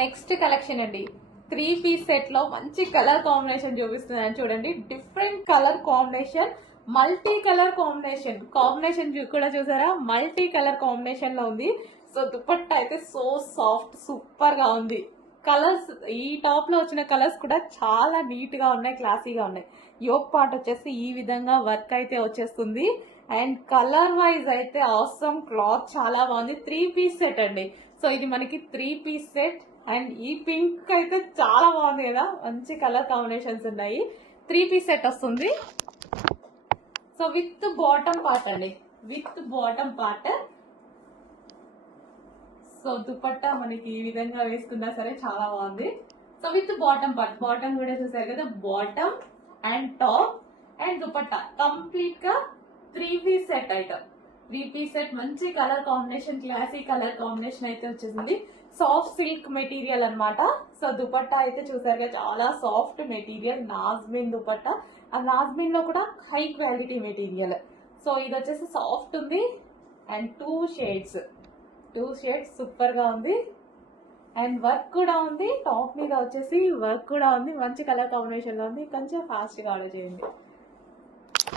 Next collection అండి, 3 piece set లో మంచి కలర్ కాంబినేషన్ చూపిస్తున్నాను చూడండి. Different colour combination, multi colour combination కూడా చూసారా, మల్టీ కలర్ కాంబినేషన్ లో ఉంది. సో దుపట్టా అయితే సో సాఫ్ట్, సూపర్ గా ఉంది. కలర్స్, ఈ టాప్ లో వచ్చిన కలర్స్ కూడా చాలా నీట్ గా ఉన్నాయి, క్లాసీగా ఉన్నాయి. యోక్ పార్ట్ వచ్చేసి ఈ విధంగా వర్క్ అయితే వచ్చేస్తుంది. అండ్ కలర్ వైజ్ అయితే ఆసమ్, క్లాత్ చాలా బాగుంది. 3 పీస్ సెట్ అండి. సో ఇది మనకి 3 పీస్ సెట్. అండ్ ఈ పింక్ అయితే చాలా బాగుంది కదా, మంచి కలర్ కాంబినేషన్స్ ఉన్నాయి. 3 పీస్ సెట్ వస్తుంది. సో విత్ బాటమ్ పార్ట్ అండి, with bottom part. So dupatta మనకి ఈ విధంగా వేసుకున్నా సరే చాలా బాగుంది. So with bottom part, bottom కూడా చూసారు కదా, bottom and top and dupatta complete గా 3 piece set item. 3 piece set, మంచి colour combination, classy colour combination అయితే వచ్చేసింది. సాఫ్ట్ సిల్క్ మెటీరియల్ అన్నమాట. సో దుపట్టా అయితే చూసారు కదా, చాలా సాఫ్ట్ మెటీరియల్, నాజ్మిన్ దుపట్టా. ఆ నాజ్మిన్ లో కూడా హై క్వాలిటీ మెటీరియల్. సో ఇది వచ్చేసి సాఫ్ట్ ఉంది. అండ్ 2 షేడ్స్ సూపర్ గా ఉంది. అండ్ వర్క్ కూడా ఉంది, టాప్ మీద వచ్చేసి వర్క్ కూడా ఉంది. మంచి కలర్ కాంబినేషన్ లో ఉంది. కొంచెం ఫాస్ట్ గా ఆర్డర్ చేయండి.